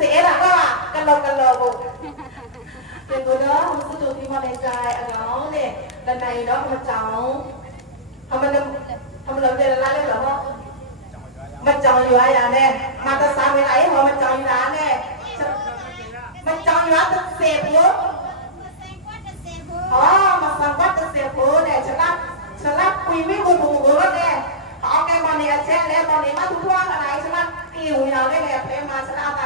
สียละก็กันลบกันลบเป็นตัวเนาะมันสู้ตที่มาในใจอ่ะเนาะเนี่ยด้านในเนาะมันจ้องทำมันทำมันเริ่มเรียนละเรื่องหรอพ่อมันจ้องอยู่อะไรอย่างเนี่ยมาตาซ้ำไปไหนพ่อมันจ้องอยู่ร้านเนี่ยมันจ้องอยู่ร้านตะเสียบหรืออ๋อมาสังวัดตงเสียบหรือเนี่ยฉลับฉลับคุยไม่คุยผูกหรืเนี่ยเอาแกมอเนี่ยแช่แล้วตอนนี้มาทุกข์ว่าอะไรใช่ไหมอิ่วย่างได้แก่เพลมาฉลับอ่ะ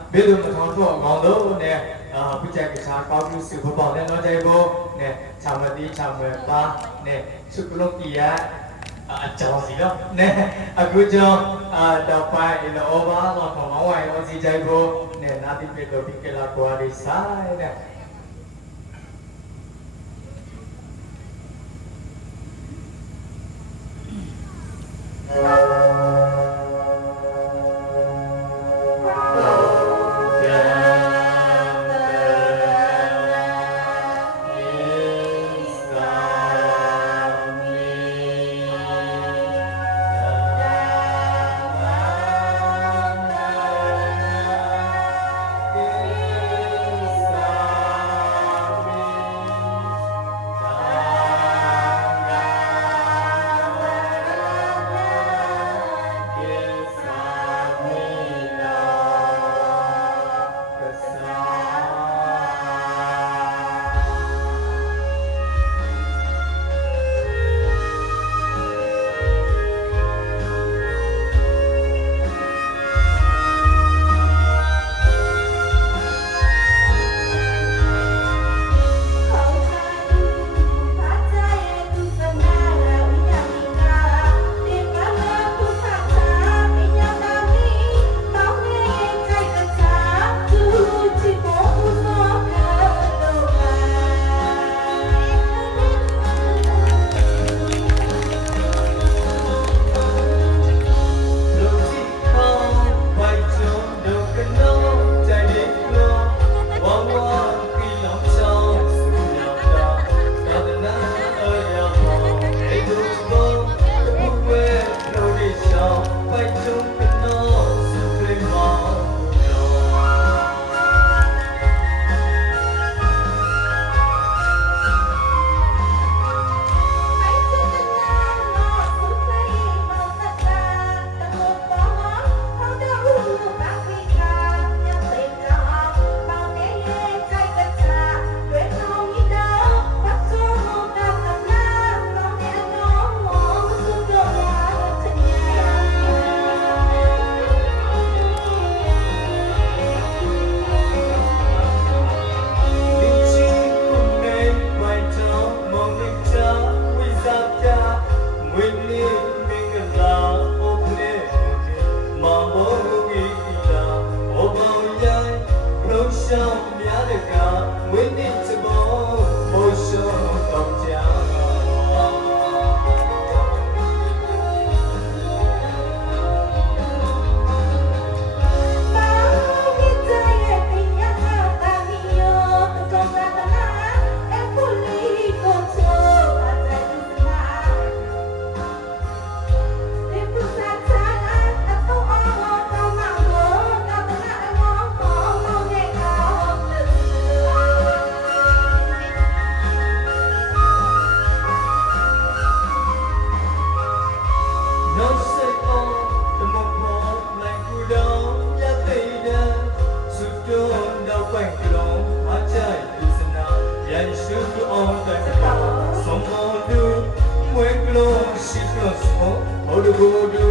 ဘေဒုမထောင်တော့ငောင်းလို့နဲ့အပူချက်ကစားပေါ့ပြူစူဖော်တဲ့တော့ကြိုက်ဖို့နဲ့ခြာမတိခြာမဲပါနဲ့စုကလုံးပြရအကြောင်းစီတော့နဲ့အခုကျောင်းအတော့ဖိုင်အင်အိုဘာတော့ကောင်းဝိုင်းလို့စီကြိုက်ဖို့နဲ့နာတိပြတော့ဒီကလာကွာလေးဆိုင်တဲ့ Lord, do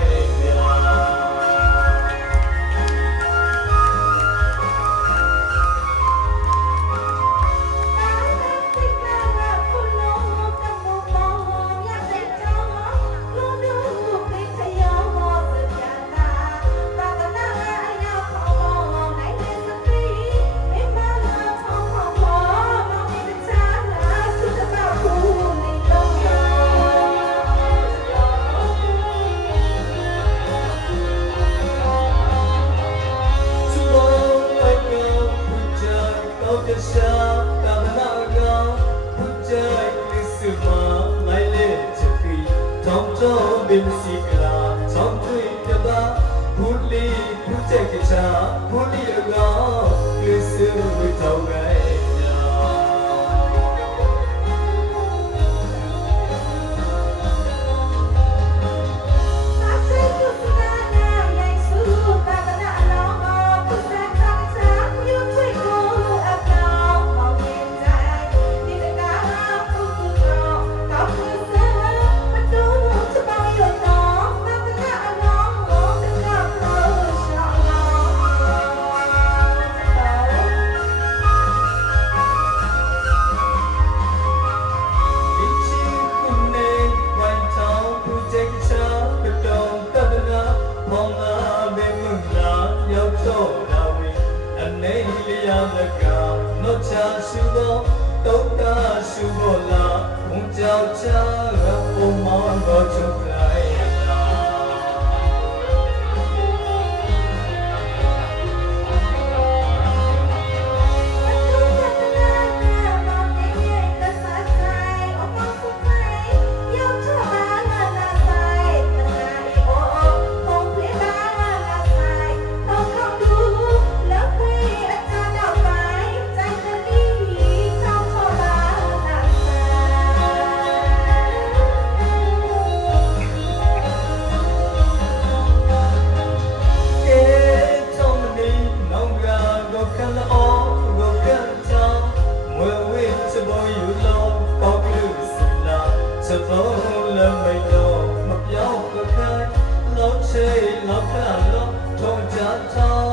ချက်ချာဘုန်းတရားကလေးစုံမိတော့ Don't tell her, oh my God, Oh.